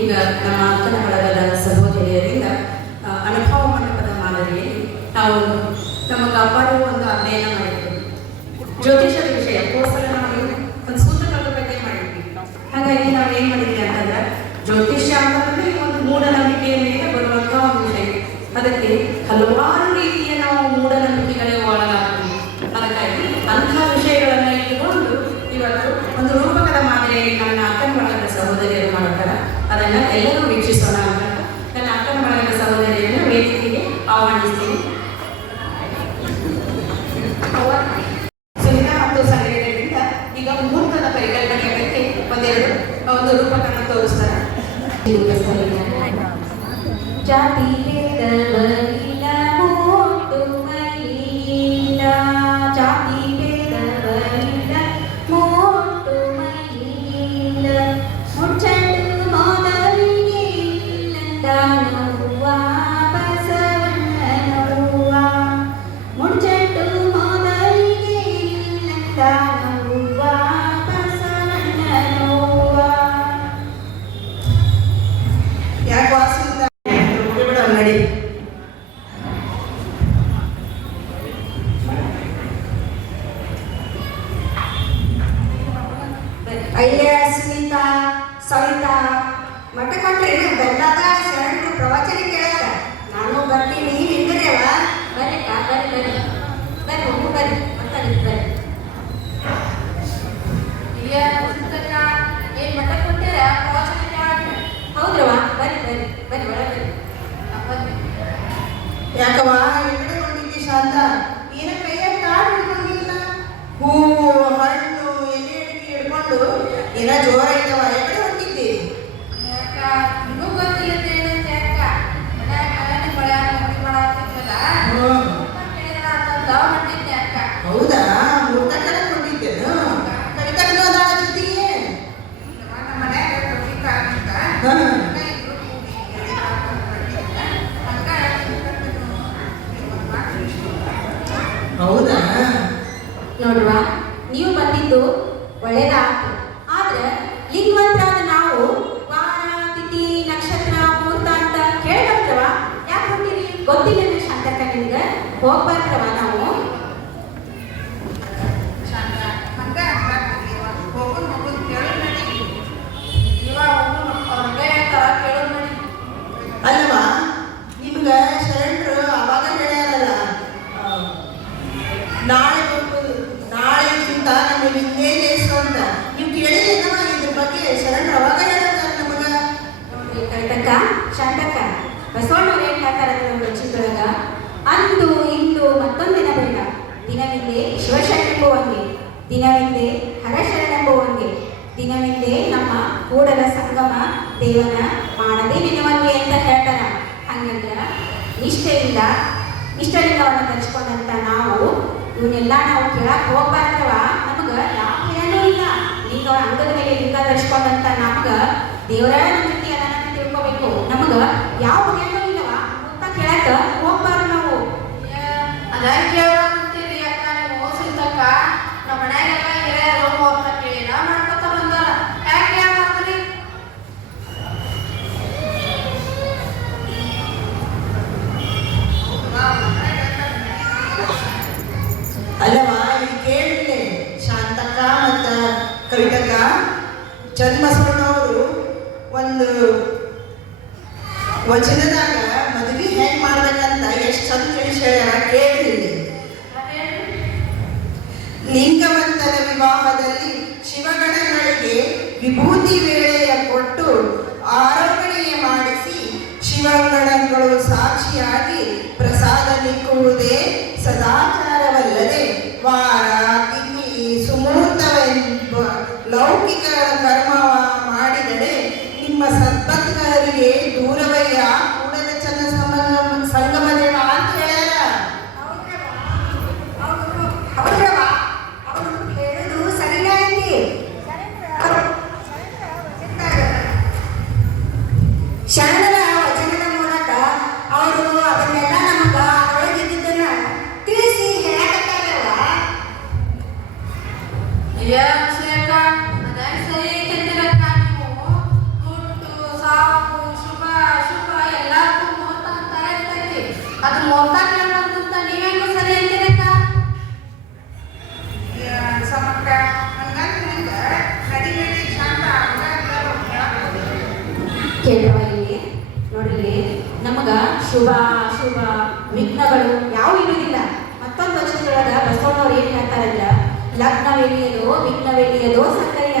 ಈಗ ನಮ್ಮ ಅಕ್ಕನ ಬಳಗದ ಸಹೋದರಿಯರಿಂದ ಅನುಭವ ಮಂಟಪದ ಮಾದರಿಯಲ್ಲಿ ನಾವು ನಮ್ಮ ಕಾಪಾಡುವ ಒಂದು ಅಧ್ಯಯನ ಮಾಡಿದ್ವಿ. ಜ್ಯೋತಿಷದ ವಿಷಯ, ಕೋರ್ಸಲ್ಲಿ ನಾವು ಒಂದು ಸೂತ್ರಗಳ ಬಗ್ಗೆ ಮಾಡಿದ್ವಿ. ಹಾಗಾಗಿ ನಾವು ಏನು ಮಾಡಿದ್ವಿ ಅಂತಂದ್ರೆ, ಜ್ಯೋತಿಷ್ಯ ಅಂತಂದ್ರೆ ಒಂದು ಮೂಢನಂಬಿಕೆಯ ಮೇಲೆ ಬರುವಂತಹ ಒಂದು ವಿಷಯ. ಅದಕ್ಕೆ ಹಲವಾರು ರೀತಿಯ ನಾವು ಮೂಢನಂಬಿಕೆಗಳಿಗೆ ಒಳಗಾಗ್ತೀವಿ ಅದಕ್ಕಾಗಿ ಅಂತಹ ವಿಷಯಗಳನ್ನ ಇಟ್ಟುಕೊಂಡು ಇವತ್ತು ಒಂದು ರೂಪಕದ ಮಾದರಿಯಲ್ಲಿ ನನ್ನ ಅದನ್ನ ಎಲ್ಲರೂ ವೀಕ್ಷಿಸೋಣ ಅಂತ. ನನ್ನ ಅಕ್ಕನ ಬಳಗದ ಸಹೋದರಿಯನ್ನು ವೇದಿಕೆಗೆ ಆಹ್ವಾನಿಸ್ತೀನಿ. ಸುನಿತಾ ಮತ್ತು ಸಂಘಟನೆಯಿಂದ ಈಗ ಮುಹೂರ್ತದ ಪರಿಕಲ್ಪನೆಯ ಬಗ್ಗೆ ಒಂದೆರಡು ಒಂದು ರೂಪಕವನ್ನು ತೋರಿಸ್ತಾರೆ. ಜಾತಿ ಭೇದವರಿಲ್ಲ కాబట్టి ನೋಡ್ರವ ನೀವು ಬಂದಿದ್ದು ಒಳ್ಳೇದಾಯ್ತು ಆದ್ರೆ ಲಿಂಗವಂತರಾದ ನಾವು ವಾರ ತಿಥಿ ನಕ್ಷತ್ರ, ಮುಹೂರ್ತ ಅಂತ ಕೇಳ್ಬರ್ತ್ರವ ಯಾಕೆ ಹೊಂಟಿರಿ ಗೊತ್ತಿಲ್ಲ ಶಾಂತಕ್ಕ ನಿಮ್ಗೆ. ಹೋಗ್ಬಾರ್ದವ ನಾವು? ದಿನವಿಂದೆ ನಮ್ಮ ಕೂಡಲ ಸಂಗಮ ದೇವನ ಮಾಡದೆ ನೆನವಂಗೆ ಅಂತ ಹೇಳ್ತಾರ. ಹಂಗಂದ್ರ ನಿಷ್ಠೆಯಿಂದ ಇಷ್ಟಲಿಂಗವನ್ನು ಧರಿಸ್ಕೊಂಡಂತ ನಾವು ಇವನ್ನೆಲ್ಲ ನಾವು ಕೇಳಕ್ ಹೋಗ್ಬಾರ್ದವ ನಮಗ ಯಾವ ಭಯನೂ ಇಲ್ಲ. ಲಿಂಗ ಅಂಗದ ಮೇಲೆ ಲಿಂಗ ಧರಿಸ್ಕೊಂಡಂತ ನಮಗ ದೇವರ ನಮ್ಮ ಜೊತೆ ಅದನ್ನ ತಿಳ್ಕೊಬೇಕು. ನಮಗ ಯಾವ ಏನೂ ಇಲ್ಲವ? ಅಂತ ಕೇಳಕ್ ಹೋಗ್ಬಾರ್ದು ನಾವು. ಅದ ಒಂದು ವಚನದಾಗ ಮದುವೆ ಹೆಂಗ್ ಮಾಡ್ಬೇಕಂತ ಎಷ್ಟು ಚಂದ ತಿಳಿಸ್ಯಾರ ಕೇಳಿ ಲಿಂಗವಂತನ ವಿವಾಹದಲ್ಲಿ ಶಿವಗಣಗಳಿಗೆ ವಿಭೂತಿ ವೇಳೆಯ ಕೊಟ್ಟು ಆರೋಪಣೆಯ ಮಾಡಿಸಿ ಶಿವಗಣಗಳು ಸಾಕ್ಷಿಯಾಗಿ ಪ್ರಸಾದ ನಿಕ್ಕುವುದೇ ಸದಾಚಾರವಲ್ಲದೆ ವಾರ ಮುಹೂರ್ತ ಕೇಳ್ಬಾರ್ದು ಅಂತ ನೀವೇನು ಸರಿ ಅಂತೀರಕ್ಕ ಸಮಕ್ಕ ಹಂಗಂದ್ರೆ ಶಾಂತ ಕೇಳ್ರವ ಇಲ್ಲಿ ನೋಡ್ರಿ ನಮಗ ಶುಭ ಶುಭ ವಿಘ್ನಗಳು ಯಾವ ಇರುವುದಿಲ್ಲ. ಮತ್ತೊಂದು ವರ್ಷದೊಳಗ ಬಸವಣ್ಣವ್ರು ಏನ್ ಹೇಳ್ತಾರಂದ್ರ ಸಕ್ಕರೆಯ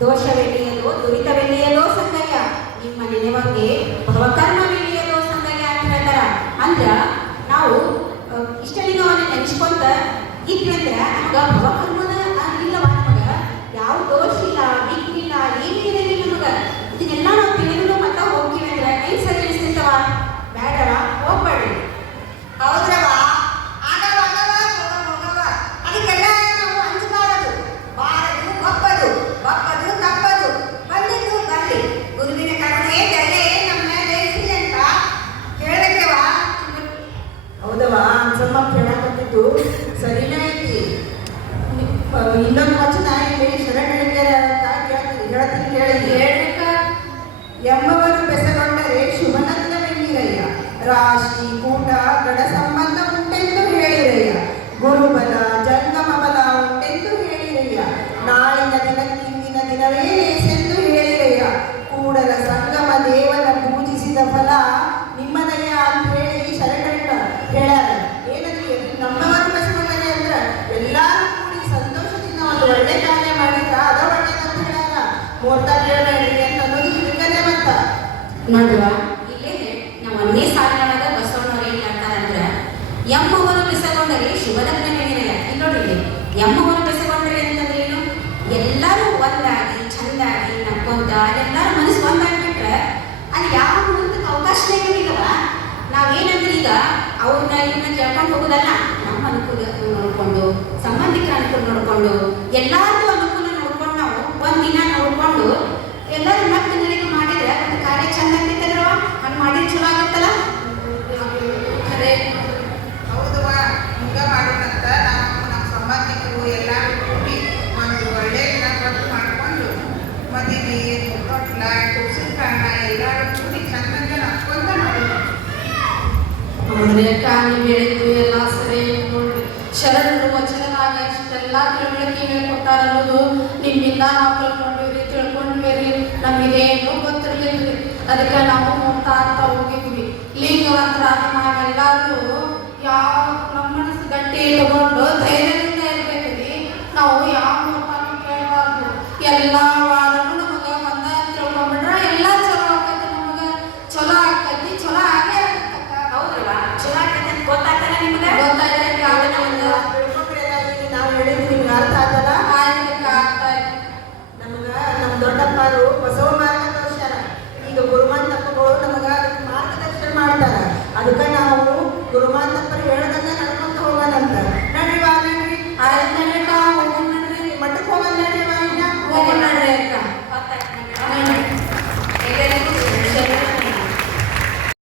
ದೋಷ ಸಂಗಯ್ಯ ದುರಿತ ದುರಿತವೆಲ್ಲಿಯದೋ ಸಕ್ಕರೆಯ. ನಿಮ್ಮ ನೆನೆವಂಗೆ ಭವಕರ್ಮವೆಲ್ಲಿಯದೋ ಸಂಗಯ್ಯ ಅಂತ ಹೇಳ್ತಾರ ಅಂದ್ರ ನಾವು ಅಹ್, ಇಷ್ಟಲಿಂಗವನ್ನ ನೆನೆಸ್ಕೊಂತ ಇದ್ವಿ ಅಂದ್ರೆ ನಮಗ 你那么 ಒಳ್ಳೆ ಕಾರ್ಯ ಮಾಡಿದ್ರ ಅದ ಅಂತ ಹೇಳ್ಯಾರ ಮೂರ್ತ ಕೇಳಬೇಡಿ ಅಂತ ಅನ್ನೋದು ಇದಕ್ಕನೆ ಮತ್ತ. ನೋಡುವ, ಇಲ್ಲೇ ನಾವು ಒಂದೇ ಸಾಲಿನೊಳಗ ಬಸವಣ್ಣವ್ರು ಏನ್ ಹೇಳ್ತಾರಂದ್ರ ಎಮ್ಮವರು ಬಿಸಗೊಂಡರೆ ಶಿವದಗ್ನ ಹೇಳಿರಲ್ಲ. ಇಲ್ಲಿ ನೋಡ್ರಿ ಎಮ್ಮವರು ಬೆಸಗೊಂಡರೆ ಅಂತಂದ್ರೆ ಏನು? ಎಲ್ಲರೂ ಒಂದಾಗಿ, ಚಂದಾಗಿ ನಕ್ಕೊಂತ ಎಲ್ಲರೂ ಮನಸ್ಸು ಒಂದಾಗ್ಬಿಟ್ರೆ ಅಲ್ಲಿ ಯಾವ ಮುಂದಕ್ಕೆ ಅವಕಾಶನೇ ಇರಲಿಲ್ಲವ ನಾವೇನಂದ್ರೆ ಈಗ ಅವ್ರನ್ನ ಇವ್ರನ್ನ ಕೇಳ್ಕೊಂಡು ಹೋಗುದಲ್ಲ. ನಮ್ಮ ಅನುಕೂಲ ನೋಡ್ಕೊಂಡು. ಸಂಬಂಧಿಕರ ಅನುಕೂಲ ನೋಡಿಕೊಂಡು ಎಲ್ಲಾರ್ದು ಅನುಕೂಲ ನೋಡ್ಕೊಂಡು ನಾವು ಒಂದಿನ ನೋಡಿಕೊಂಡು ಎಲ್ಲರೂ ಮತ್ತೆ ನಡಿಗೆ ಮಾಡಿದ್ರೆ ಒಂದು ಕಾರ್ಯ ಚಂದ ಆಗ್ತೈತಲ್ವ? ಹಂಗೆ ಮಾಡಿದ್ರೆ ಚಲೋ ಆಗುತ್ತಲ್ಲ? ಖರೆ ಹೌದವ್ವ ಹಿಂಗ ಮಾಡೋದಂತ ನಾವು ನಮ್ಮ ಸಂಬಂಧಿಕರು ಎಲ್ಲರೂ ಕೂಡಿ ಒಂದು ಒಳ್ಳೆ ದಿನ ಕೊಟ್ಟು ಮಾಡಿಕೊಂಡು ಮದುವೆ ತೊಟ್ಲ ತುಳಸಿ ಕಾರಣ ಎಲ್ಲರೂ ಕೂಡಿ ಚಂದಂಗೆ ನಡ್ಕೊಂತ ಮಾಡೋದು ಹೌದ್ರಿ ಅಕ್ಕ ನೀವು ಎಲ್ಲ ಸರಿ. ನೋಡ್ರಿ. ಶರಣರು ತಿಳುವಳಿಕೆ ಹೇಳ್ಕೊಟ್ಟಾರ ಅನ್ನೋದು ನಿಮ್ಮಿಂದ ನಾವು ಕಲ್ಕೊಂಡಿವ್ರಿ ತಿಳ್ಕೊಂಡ್ವಿ ನಮಗೇನು ಗೊತ್ತಿರ್ಲಿಲ್ಲ. ಅದಕ್ಕೆ ನಾವು ಹೋಗ್ತಾ ಅಂತ ಹೋಗಿದ್ವಿ. ಲಿಂಗವಂತರ ನಾವೆಲ್ಲರೂ ಯಾವ ನಮ್ಮ ಮನಸ್ಸು ಗಟ್ಟಿ ತಗೊಂಡು ಧೈರ್ಯದಿಂದ